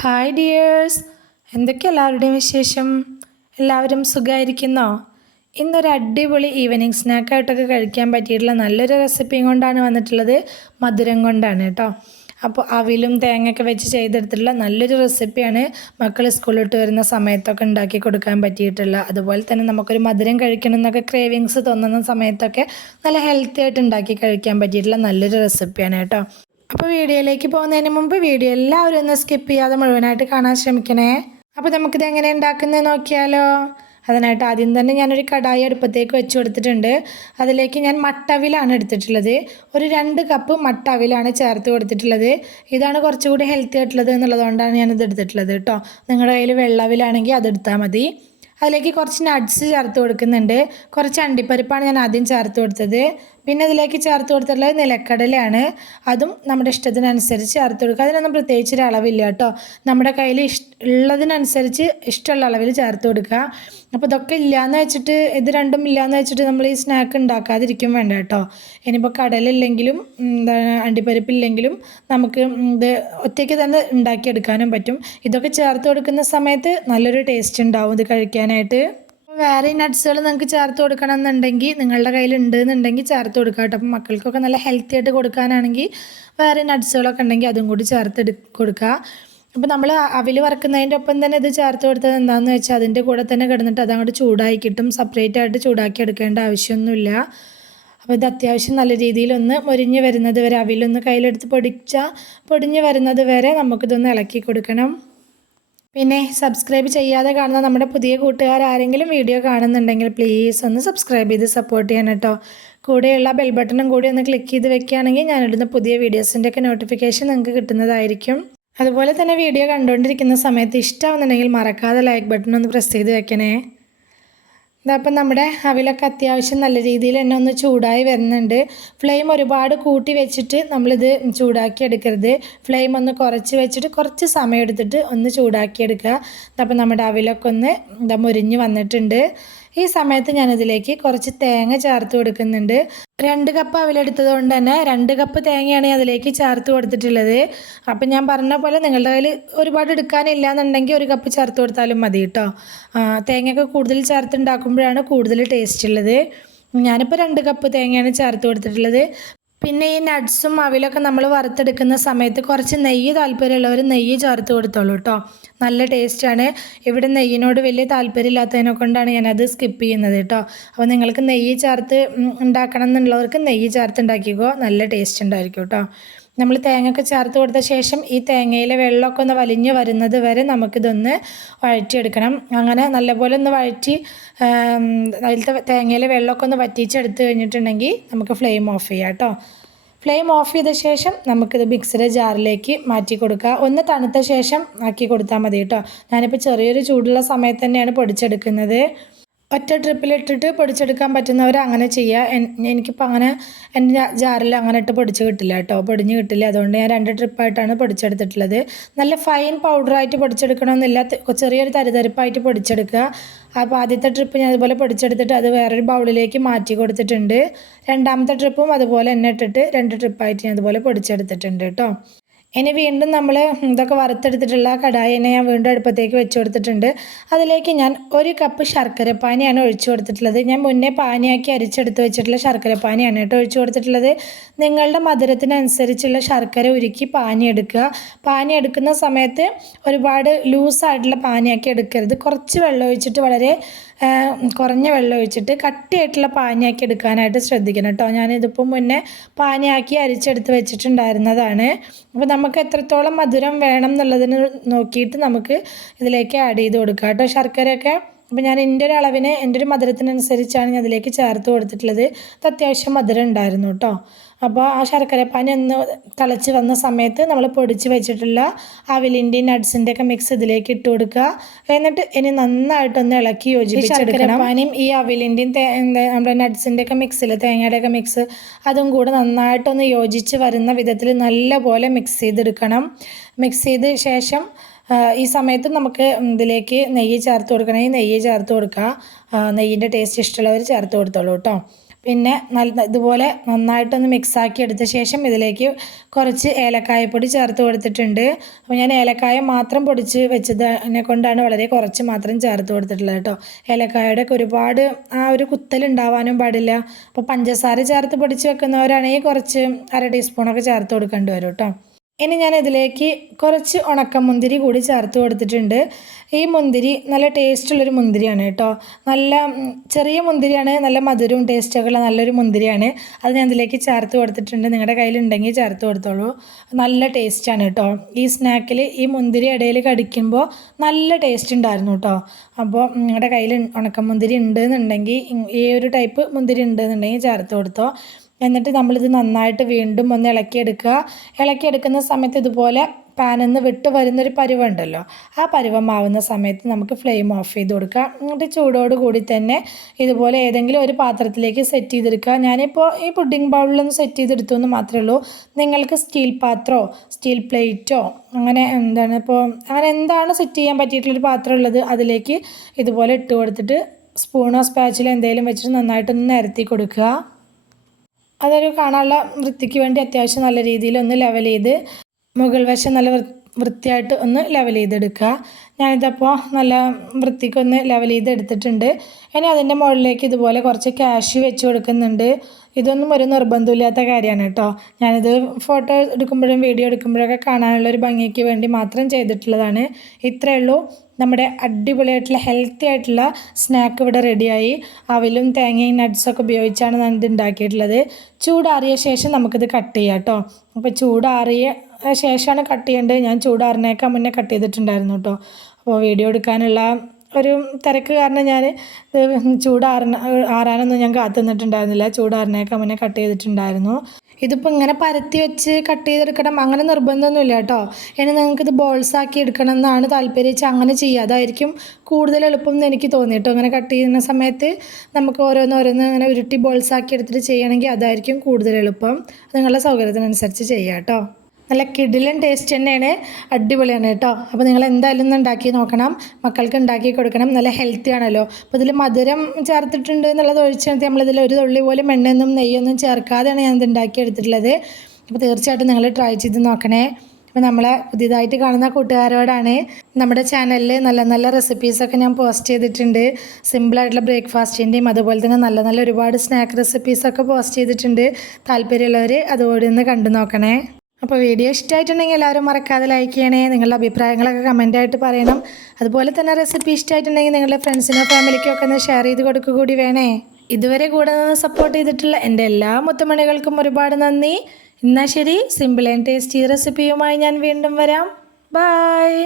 Hi dears എന്തൊക്കെ എല്ലാവരുടെയും വിശേഷം? എല്ലാവരും സുഖമായിരിക്കുന്നോ ഇന്നൊരു അടിപൊളി ഈവനിങ് സ്നാക്കായിട്ടൊക്കെ കഴിക്കാൻ പറ്റിയിട്ടുള്ള നല്ലൊരു റെസിപ്പിയും കൊണ്ടാണ് വന്നിട്ടുള്ളത് മധുരം കൊണ്ടാണ് കേട്ടോ. അപ്പോൾ അവിലും തേങ്ങയൊക്കെ വെച്ച് ചെയ്തെടുത്തിട്ടുള്ള നല്ലൊരു റെസിപ്പിയാണ് മക്കൾ സ്കൂളിലോട്ട് വരുന്ന സമയത്തൊക്കെ ഉണ്ടാക്കി കൊടുക്കാൻ പറ്റിയിട്ടുള്ള. അതുപോലെ തന്നെ നമുക്കൊരു മധുരം കഴിക്കണം എന്നൊക്കെ ക്രേവിങ്സ് തോന്നുന്ന സമയത്തൊക്കെ നല്ല ഹെൽത്തി ആയിട്ട് ഉണ്ടാക്കി കഴിക്കാൻ പറ്റിയിട്ടുള്ള നല്ലൊരു റെസിപ്പിയാണ് കേട്ടോ. അപ്പോൾ വീഡിയോയിലേക്ക് പോകുന്നതിന് മുമ്പ് വീഡിയോ എല്ലാവരും ഒന്ന് സ്കിപ്പ് ചെയ്യാതെ മുഴുവനായിട്ട് കാണാൻ ശ്രമിക്കണേ. അപ്പോൾ നമുക്കിത് എങ്ങനെ ഉണ്ടാക്കുന്നത് നോക്കിയാലോ. അതിനായിട്ട് ആദ്യം തന്നെ ഞാനൊരു കടായി അടുപ്പത്തേക്ക് വെച്ച് കൊടുത്തിട്ടുണ്ട്. അതിലേക്ക് ഞാൻ മട്ടവിലാണ് എടുത്തിട്ടുള്ളത്. ഒരു രണ്ട് കപ്പ് മട്ടവിലാണ് ചേർത്ത് കൊടുത്തിട്ടുള്ളത്. ഇതാണ് കുറച്ചുകൂടി ഹെൽത്തി ആയിട്ടുള്ളത് എന്നുള്ളതുകൊണ്ടാണ് ഞാനിത് എടുത്തിട്ടുള്ളത് കേട്ടോ. നിങ്ങളുടെ കയ്യിൽ വെള്ളവിലാണെങ്കിൽ അതെടുത്താൽ മതി. അതിലേക്ക് കുറച്ച് നട്ട്സ് ചേർത്ത് കൊടുക്കുന്നുണ്ട്. കുറച്ച് അണ്ടിപ്പരിപ്പാണ് ഞാൻ ആദ്യം ചേർത്ത് കൊടുത്തത്. പിന്നെ അതിലേക്ക് ചേർത്ത് കൊടുത്തിട്ടുള്ളത് നിലക്കടലയാണ്. അതും നമ്മുടെ ഇഷ്ടത്തിനനുസരിച്ച് ചേർത്ത് കൊടുക്കുക. അതിനൊന്നും പ്രത്യേകിച്ച് ഒരു അളവില്ല കേട്ടോ. നമ്മുടെ കയ്യിൽ ഇഷ് ഉള്ളതിനനുസരിച്ച് ഇഷ്ടമുള്ള അളവിൽ ചേർത്ത് കൊടുക്കുക. അപ്പോൾ ഇതൊക്കെ ഇല്ലയെന്ന് വെച്ചിട്ട് ഇത് രണ്ടും ഇല്ലയെന്ന് വെച്ചിട്ട് നമ്മൾ ഈ സ്നാക്ക് ഉണ്ടാക്കാതിരിക്കും വേണ്ട കേട്ടോ. ഇനിയിപ്പോൾ കടലില്ലെങ്കിലും എന്താണ് അണ്ടിപ്പരിപ്പില്ലെങ്കിലും നമുക്ക് ഇത് ഒറ്റയ്ക്ക് തന്നെ ഉണ്ടാക്കിയെടുക്കാനും പറ്റും. ഇതൊക്കെ ചേർത്ത് കൊടുക്കുന്ന സമയത്ത് നല്ലൊരു ടേസ്റ്റ് ഉണ്ടാവും ഇത് കഴിക്കാനായിട്ട്. വേറെ നട്ട്സുകൾ നിങ്ങൾക്ക് ചേർത്ത് കൊടുക്കണം എന്നുണ്ടെങ്കിൽ നിങ്ങളുടെ കയ്യിൽ ഉണ്ട് എന്നുണ്ടെങ്കിൽ ചേർത്ത് കൊടുക്കുക കേട്ടോ. അപ്പം മക്കൾക്കൊക്കെ നല്ല ഹെൽത്തി ആയിട്ട് കൊടുക്കാനാണെങ്കിൽ വേറെ നട്ട്സുകളൊക്കെ ഉണ്ടെങ്കിൽ അതും കൂടി ചേർത്ത് കൊടുക്കുക അപ്പോൾ നമ്മൾ അവിൽ വറക്കുന്നതിന്റെ ഒപ്പം തന്നെ ഇത് ചേർത്ത് കൊടുത്തത് എന്താണെന്ന് വെച്ചാൽ അതിന്റെ കൂടെ തന്നെ കിടന്നിട്ട് അതങ്ങോട്ട് ചൂടായി കിട്ടും. സെപ്പറേറ്റ് ആയിട്ട് ചൂടാക്കി എടുക്കേണ്ട ആവശ്യമൊന്നുമില്ല. അപ്പോൾ ഇത് അത്യാവശ്യം നല്ല രീതിയിലൊന്ന് മുരിഞ്ഞ് വരുന്നത് വരെ അവിലൊന്ന് കയ്യിലെടുത്ത് പൊടിച്ചാൽ പൊടിഞ്ഞ് വരുന്നത് വരെ നമുക്കിതൊന്ന് ഇളക്കി കൊടുക്കണം. പിന്നെ സബ്സ്ക്രൈബ് ചെയ്യാതെ കാണുന്ന നമ്മുടെ പുതിയ കൂട്ടുകാർ ആരെങ്കിലും വീഡിയോ കാണുന്നുണ്ടെങ്കിൽ പ്ലീസ് ഒന്ന് സബ്സ്ക്രൈബ് ചെയ്ത് സപ്പോർട്ട് ചെയ്യണം കേട്ടോ. കൂടെയുള്ള ബെൽ ബട്ടണും കൂടി ഒന്ന് ക്ലിക്ക് ചെയ്ത് വെക്കുകയാണെങ്കിൽ ഞാനിടുന്ന പുതിയ വീഡിയോസിന്റെയൊക്കെ നോട്ടിഫിക്കേഷൻ നിങ്ങൾക്ക് കിട്ടുന്നതായിരിക്കും. അതുപോലെ തന്നെ വീഡിയോ കണ്ടുകൊണ്ടിരിക്കുന്ന സമയത്ത് ഇഷ്ടമാവുന്നുണ്ടെങ്കിൽ മറക്കാതെ ലൈക്ക് ബട്ടൺ ഒന്ന് പ്രസ് ചെയ്ത് വെക്കണേ. ഇതപ്പം നമ്മുടെ അവിലൊക്കെ അത്യാവശ്യം നല്ല രീതിയിൽ തന്നെ ഒന്ന് ചൂടായി വരുന്നുണ്ട്. ഫ്ലെയിം ഒരുപാട് കൂട്ടി വെച്ചിട്ട് നമ്മളിത് ചൂടാക്കി എടുക്കരുത്. ഫ്ലെയിം ഒന്ന് കുറച്ച് വെച്ചിട്ട് കുറച്ച് സമയം എടുത്തിട്ട് ഒന്ന് ചൂടാക്കി എടുക്കുക. അപ്പം നമ്മുടെ അവിലൊക്കെ ഒന്ന് ഇതാ മുരിഞ്ഞ് വന്നിട്ടുണ്ട്. ഈ സമയത്ത് ഞാനിതിലേക്ക് കുറച്ച് തേങ്ങ ചേർത്ത് കൊടുക്കുന്നുണ്ട്. രണ്ട് കപ്പ് അവിലെടുത്തത് കൊണ്ട് തന്നെ രണ്ട് കപ്പ് തേങ്ങയാണ് അതിലേക്ക് ചേർത്ത് കൊടുത്തിട്ടുള്ളത്. അപ്പം ഞാൻ പറഞ്ഞ പോലെ നിങ്ങളുടെ കയ്യിൽ ഒരുപാട് എടുക്കാനില്ല എന്നുണ്ടെങ്കിൽ ഒരു കപ്പ് ചേർത്ത് കൊടുത്താലും മതി കേട്ടോ തേങ്ങയൊക്കെ കൂടുതൽ ചേർത്ത് ഉണ്ടാക്കുമ്പോഴാണ് കൂടുതൽ ടേസ്റ്റ് ഉള്ളത്. ഞാനിപ്പോൾ രണ്ട് കപ്പ് തേങ്ങയാണ് ചേർത്ത് കൊടുത്തിട്ടുള്ളത്. പിന്നെ ഈ നട്ട്സും അവിലൊക്കെ നമ്മൾ വറുത്തെടുക്കുന്ന സമയത്ത് കുറച്ച് നെയ്യ് താല്പര്യമുള്ളവർ നെയ്യ് ചേർത്ത് കൊടുത്തോളൂ കേട്ടോ നല്ല ടേസ്റ്റാണ് ഇവിടെ നെയ്യിനോട് വലിയ താല്പര്യമില്ലാത്തതിനെ കൊണ്ടാണ് ഞാനത് സ്കിപ്പ് ചെയ്യുന്നത് കേട്ടോ അപ്പോൾ നിങ്ങൾക്ക് നെയ്യ് ചേർത്ത് ഉണ്ടാക്കണം എന്നുള്ളവർക്ക് നെയ്യ് ചേർത്ത് ഉണ്ടാക്കിക്കോ. നല്ല ടേസ്റ്റ് ഉണ്ടായിരിക്കും കേട്ടോ നമ്മൾ തേങ്ങയൊക്കെ ചേർത്ത് കൊടുത്ത ശേഷം ഈ തേങ്ങയിലെ വെള്ളമൊക്കെ ഒന്ന് വലിഞ്ഞ് വരുന്നത് വരെ നമുക്കിതൊന്ന് വഴറ്റിയെടുക്കണം. അങ്ങനെ നല്ലപോലെ ഒന്ന് വഴറ്റി അതിലത്തെ തേങ്ങയിലെ വെള്ളമൊക്കെ ഒന്ന് വറ്റിച്ചെടുത്ത് കഴിഞ്ഞിട്ടുണ്ടെങ്കിൽ നമുക്ക് ഫ്ലെയിം ഓഫ് ചെയ്യാം കേട്ടോ. ഫ്ലെയിം ഓഫ് ചെയ്ത ശേഷം നമുക്കിത് മിക്സിയുടെ ജാറിലേക്ക് മാറ്റി കൊടുക്കുക. ഒന്ന് തണുത്ത ശേഷം ആക്കി കൊടുത്താൽ മതി കേട്ടോ. ഞാനിപ്പോൾ ചെറിയൊരു ചൂടുള്ള സമയത്ത് തന്നെയാണ് പൊടിച്ചെടുക്കുന്നത്. ഒറ്റ ട്രിപ്പിലിട്ടിട്ട് പൊടിച്ചെടുക്കാൻ പറ്റുന്നവർ അങ്ങനെ ചെയ്യുക എനിക്കിപ്പോൾ അങ്ങനെ എന്റെ ജാറിൽ അങ്ങനെ ഇട്ട് പൊടിച്ച് കിട്ടില്ല കേട്ടോ. പൊടിഞ്ഞ് കിട്ടില്ല. അതുകൊണ്ട് ഞാൻ രണ്ട് ട്രിപ്പായിട്ടാണ് പൊടിച്ചെടുത്തിട്ടുള്ളത്. നല്ല ഫൈൻ പൗഡറായിട്ട് പൊടിച്ചെടുക്കണമെന്നില്ല. ചെറിയൊരു തരിതരിപ്പായിട്ട് പൊടിച്ചെടുക്കുക. അപ്പോൾ ആദ്യത്തെ ട്രിപ്പ് ഞാൻ അതുപോലെ പൊടിച്ചെടുത്തിട്ട് അത് വേറൊരു ബൗളിലേക്ക് മാറ്റി കൊടുത്തിട്ടുണ്ട്. രണ്ടാമത്തെ ട്രിപ്പും അതുപോലെ തന്നെ ഇട്ടിട്ട് രണ്ട് ട്രിപ്പായിട്ട് ഞാൻ അതുപോലെ പൊടിച്ചെടുത്തിട്ടുണ്ട് കേട്ടോ. ഇനി വീണ്ടും നമ്മൾ ഇതൊക്കെ വറുത്തെടുത്തിട്ടുള്ള കടായിനെ ഞാൻ വീണ്ടും അടുപ്പത്തേക്ക് വെച്ച് കൊടുത്തിട്ടുണ്ട്. അതിലേക്ക് ഞാൻ ഒരു കപ്പ് ശർക്കര പാനിയാണ് ഒഴിച്ചു കൊടുത്തിട്ടുള്ളത്. ഞാൻ മുന്നേ പാനിയാക്കി അരിച്ചെടുത്ത് വെച്ചിട്ടുള്ള ശർക്കര പാനിയാണ് കേട്ടോ ഒഴിച്ചു കൊടുത്തിട്ടുള്ളത്. നിങ്ങളുടെ മധുരത്തിനനുസരിച്ചുള്ള ശർക്കര ഉരുക്കി പാനി എടുക്കുക പാനി എടുക്കുന്ന സമയത്ത് ഒരുപാട് ലൂസായിട്ടുള്ള പാനിയാക്കി എടുക്കരുത്. കുറച്ച് വെള്ളം ഒഴിച്ചിട്ട് വളരെ കുറഞ്ഞ വെള്ളം ഒഴിച്ചിട്ട് കട്ടിയായിട്ടുള്ള പാനിയാക്കി എടുക്കാനായിട്ട് ശ്രദ്ധിക്കണം കേട്ടോ. ഞാനിതിപ്പോൾ മുന്നേ പാനിയാക്കി അരിച്ചെടുത്ത് വെച്ചിട്ടുണ്ടായിരുന്നതാണ്. അപ്പോൾ നമുക്ക് എത്രത്തോളം മധുരം വേണം എന്നുള്ളതിന് നോക്കിയിട്ട് നമുക്ക് ഇതിലേക്ക് ആഡ് ചെയ്ത് കൊടുക്കാം കേട്ടോ. ശർക്കരയൊക്കെ അപ്പോൾ ഞാൻ എന്റെ ഒരു അളവിന് എന്റെ ഒരു മധുരത്തിനനുസരിച്ചാണ് ഞാൻ അതിലേക്ക് ചേർത്ത് കൊടുത്തിട്ടുള്ളത്. അത് അത്യാവശ്യം മധുരം ഉണ്ടായിരുന്നു കേട്ടോ അപ്പോൾ ആ ശർക്കരപ്പാനി ഒന്ന് തിളച്ച് വന്ന സമയത്ത് നമ്മൾ പൊടിച്ച് വെച്ചിട്ടുള്ള അവിലിന്റെയും നട്ട്സിന്റെ ഒക്കെ മിക്സ് ഇതിലേക്ക് ഇട്ട് കൊടുക്കുക. എന്നിട്ട് ഇനി നന്നായിട്ടൊന്ന് ഇളക്കി യോജിപ്പിച്ചെടുക്കണം. പാനിയും ഈ അവിലിന്റെയും നമ്മുടെ നട്ട്സിന്റെ ഒക്കെ മിക്സിൽ തേങ്ങയുടെ ഒക്കെ മിക്സ് അതും കൂടെ നന്നായിട്ടൊന്ന് യോജിച്ച് വരുന്ന വിധത്തിൽ നല്ലപോലെ മിക്സ് ചെയ്തെടുക്കണം. മിക്സ് ചെയ്ത ശേഷം ഈ സമയത്ത് നമുക്ക് ഇതിലേക്ക് നെയ്യ് ചേർത്ത് കൊടുക്കണമെങ്കിൽ നെയ്യ് ചേർത്ത് കൊടുക്കുക. നെയ്യിന്റെ ടേസ്റ്റ് ഇഷ്ടമുള്ളവർ ചേർത്ത് കൊടുത്തോളൂ കേട്ടോ. പിന്നെ നല്ല ഇതുപോലെ നന്നായിട്ടൊന്ന് മിക്സാക്കി എടുത്ത ശേഷം ഇതിലേക്ക് കുറച്ച് ഏലക്കായപ്പൊടി ചേർത്ത് കൊടുത്തിട്ടുണ്ട്. അപ്പോൾ ഞാൻ ഏലക്കായ മാത്രം പൊടിച്ച് വെച്ചതിനെ കൊണ്ടാണ് വളരെ കുറച്ച് മാത്രം ചേർത്ത് കൊടുത്തിട്ടുള്ളത് കേട്ടോ. ഏലക്കായയുടെ ഒക്കെ ഒരുപാട് ആ ഒരു കുത്തൽ ഉണ്ടാവാനും പാടില്ല. അപ്പോൾ പഞ്ചസാര ചേർത്ത് പൊടിച്ച് വെക്കുന്നവരാണെങ്കിൽ കുറച്ച് അര ടീസ്പൂണൊക്കെ ചേർത്ത് കൊടുക്കേണ്ടി വരും കേട്ടോ. ഇനി ഞാൻ ഇതിലേക്ക് കുറച്ച് ഉണക്കമുന്തിരി കൂടി ചേർത്ത് കൊടുത്തിട്ടുണ്ട്. ഈ മുന്തിരി നല്ല ടേസ്റ്റുള്ളൊരു മുന്തിരിയാണ് കേട്ടോ. നല്ല ചെറിയ മുന്തിരിയാണ് നല്ല മധുരവും ടേസ്റ്റൊക്കെ ഉള്ള നല്ലൊരു മുന്തിരിയാണ്. അത് ഞാൻ ഇതിലേക്ക് ചേർത്ത് കൊടുത്തിട്ടുണ്ട്. നിങ്ങളുടെ കയ്യിലുണ്ടെങ്കിൽ ചേർത്ത് കൊടുത്തോളൂ. നല്ല ടേസ്റ്റാണ് കേട്ടോ. ഈ സ്നാക്കിൽ ഈ മുന്തിരി ഇടയിൽ കടിക്കുമ്പോൾ നല്ല ടേസ്റ്റ് ഉണ്ടായിരുന്നു കേട്ടോ. അപ്പോൾ നിങ്ങളുടെ കയ്യിൽ ഉണക്കമുന്തിരി ഉണ്ട് എന്നുണ്ടെങ്കിൽ ഈ ഒരു ടൈപ്പ് മുന്തിരി ഉണ്ട് എന്നുണ്ടെങ്കിൽ ചേർത്ത് കൊടുത്തോ. എന്നിട്ട് നമ്മളിത് നന്നായിട്ട് വീണ്ടും ഒന്ന് ഇളക്കിയെടുക്കുക. ഇളക്കിയെടുക്കുന്ന സമയത്ത് ഇതുപോലെ പാനിൽ നിന്ന് വിട്ട് വരുന്നൊരു പരുവുണ്ടല്ലോ ആ പരുവമാവുന്ന സമയത്ത് നമുക്ക് ഫ്ലെയിം ഓഫ് ചെയ്ത് കൊടുക്കുക. എന്നിട്ട് ചൂടോട് കൂടി തന്നെ ഇതുപോലെ ഏതെങ്കിലും ഒരു പാത്രത്തിലേക്ക് സെറ്റ് ചെയ്തെടുക്കുക. ഞാനിപ്പോൾ ഈ പുഡിംഗ് ബൗളിലൊന്ന് സെറ്റ് ചെയ്തെടുത്തു എന്ന് മാത്രമേ ഉള്ളൂ. നിങ്ങൾക്ക് സ്റ്റീൽ പാത്രമോ സ്റ്റീൽ പ്ലേറ്റോ അങ്ങനെ എന്താണ് ഇപ്പോൾ അങ്ങനെ എന്താണ് സെറ്റ് ചെയ്യാൻ പറ്റിയിട്ടുള്ളൊരു പാത്രം ഉള്ളത് അതിലേക്ക് ഇതുപോലെ ഇട്ട് കൊടുത്തിട്ട് സ്പൂണോ സ്പാച്ചിലോ എന്തെങ്കിലും വെച്ചിട്ട് നന്നായിട്ടൊന്ന് നിരത്തി കൊടുക്കുക. അതൊരു കാണാനുള്ള വൃത്തിക്ക് വേണ്ടി അത്യാവശ്യം നല്ല രീതിയിൽ ഒന്ന് ലെവൽ ചെയ്ത് മുകൾ വശം നല്ല വൃത്തിയായിട്ട് ഒന്ന് ലെവൽ ചെയ്തെടുക്കുക. ഞാനിതപ്പോൾ നല്ല വൃത്തിക്കൊന്ന് ലെവൽ ചെയ്ത് എടുത്തിട്ടുണ്ട് ഇനി അതിന്റെ മുകളിലേക്ക് ഇതുപോലെ കുറച്ച് ക്യാഷ് വെച്ച് കൊടുക്കുന്നുണ്ട്. ഇതൊന്നും ഒരു നിർബന്ധമില്ലാത്ത കാര്യമാണ് കേട്ടോ. ഞാനിത് ഫോട്ടോ എടുക്കുമ്പോഴും വീഡിയോ എടുക്കുമ്പോഴൊക്കെ കാണാനുള്ള ഒരു ഭംഗിക്ക് വേണ്ടി മാത്രം ചെയ്തിട്ടുള്ളതാണ്. ഇത്രയേ ഉള്ളൂ. നമ്മുടെ അടിപൊളിയായിട്ടുള്ള ഹെൽത്തി ആയിട്ടുള്ള സ്നാക്ക് ഇവിടെ റെഡിയായി അവിലും തേങ്ങയും നട്ട്സൊക്കെ ഉപയോഗിച്ചാണ് ഞാൻ ഇത് ഉണ്ടാക്കിയിട്ടുള്ളത്. ചൂടാറിയ ശേഷം നമുക്കിത് കട്ട് ചെയ്യാം കേട്ടോ. അപ്പോൾ ചൂടാറിയ ശേഷമാണ് കട്ട് ചെയ്യേണ്ടത്. ഞാൻ ചൂടാറിനേക്കാൾ മുന്നേ കട്ട് ചെയ്തിട്ടുണ്ടായിരുന്നു കേട്ടോ. അപ്പോൾ വീഡിയോ എടുക്കാനുള്ള ഒരു തിരക്ക് കാരണം ഞാൻ ഇത് ആറാനൊന്നും ഞാൻ കാത്തു നിന്നിട്ടുണ്ടായിരുന്നില്ല ചൂടാറിനേക്കാൾ മുന്നേ കട്ട് ചെയ്തിട്ടുണ്ടായിരുന്നു. ഇതിപ്പോൾ ഇങ്ങനെ പരത്തി വെച്ച് കട്ട് ചെയ്തെടുക്കണം അങ്ങനെ നിർബന്ധമൊന്നുമില്ല കേട്ടോ. ഇനി നിങ്ങൾക്ക് ഇത് ബോൾസ് ആക്കി എടുക്കണം എന്നാണ് താല്പര്യം വെച്ചാൽ അങ്ങനെ ചെയ്യുക. അതായിരിക്കും കൂടുതൽ എളുപ്പം എന്ന് എനിക്ക് തോന്നി കേട്ടോ. അങ്ങനെ കട്ട് ചെയ്യുന്ന സമയത്ത് നമുക്ക് ഓരോന്ന് ഓരോന്ന് ഇങ്ങനെ ഉരുട്ടി ബോൾസ് ആക്കി എടുത്തിട്ട് ചെയ്യണമെങ്കിൽ അതായിരിക്കും കൂടുതൽ എളുപ്പം. നിങ്ങളുടെ സൗകര്യത്തിനനുസരിച്ച് ചെയ്യുക കേട്ടോ. നല്ല കിടിലൻ ടേസ്റ്റ് തന്നെയാണ്. അടിപൊളിയാണ് കേട്ടോ. അപ്പോൾ നിങ്ങൾ എന്തായാലും ഒന്ന് ഉണ്ടാക്കി നോക്കണം. മക്കൾക്ക് ഉണ്ടാക്കി കൊടുക്കണം. നല്ല ഹെൽത്തി ആണല്ലോ. അപ്പോൾ ഇതിൽ മധുരം ചേർത്തിട്ടുണ്ട് എന്നുള്ളത് ഒഴിച്ചിട്ട് നമ്മളിതിൽ ഒരു തുള്ളി പോലും എണ്ണയൊന്നും നെയ്യൊന്നും ചേർക്കാതെയാണ് ഞാനിത് ഉണ്ടാക്കി എടുത്തിട്ടുള്ളത്. അപ്പോൾ തീർച്ചയായിട്ടും നിങ്ങൾ ട്രൈ ചെയ്ത് നോക്കണേ. അപ്പോൾ നമ്മളെ പുതിയതായിട്ട് കാണുന്ന കൂട്ടുകാരോടാണ് നമ്മുടെ ചാനലിൽ നല്ല നല്ല റെസിപ്പീസൊക്കെ ഞാൻ പോസ്റ്റ് ചെയ്തിട്ടുണ്ട്. സിമ്പിളായിട്ടുള്ള ബ്രേക്ക്ഫാസ്റ്റിന്റെയും അതുപോലെ തന്നെ നല്ല നല്ല ഒരുപാട് സ്നാക്ക് റെസിപ്പീസൊക്കെ പോസ്റ്റ് ചെയ്തിട്ടുണ്ട്. താല്പര്യമുള്ളവർ അതുപോലെ ഒന്ന് കണ്ടു നോക്കണേ. അപ്പോൾ വീഡിയോ ഇഷ്ടമായിട്ടുണ്ടെങ്കിൽ എല്ലാവരും മറക്കാതെ ലൈക്ക് ചെയ്യണേ. നിങ്ങളുടെ അഭിപ്രായങ്ങളൊക്കെ കമന്റായിട്ട് പറയണം. അതുപോലെ തന്നെ റെസിപ്പി ഇഷ്ടമായിട്ടുണ്ടെങ്കിൽ നിങ്ങളുടെ ഫ്രണ്ട്സിനോ ഫാമിലിക്കോ ഒക്കെ ഒന്ന് ഷെയർ ചെയ്ത് കൊടുക്കുക കൂടി വേണേ. ഇതുവരെ കൂടെ നിന്ന് സപ്പോർട്ട് ചെയ്തിട്ടുള്ള എന്റെ എല്ലാ മുത്തമണികൾക്കും ഒരുപാട് നന്ദി. എന്നാൽ ശരി. സിമ്പിൾ ആൻഡ് ടേസ്റ്റി റെസിപ്പിയുമായി ഞാൻ വീണ്ടും വരാം. ബായ്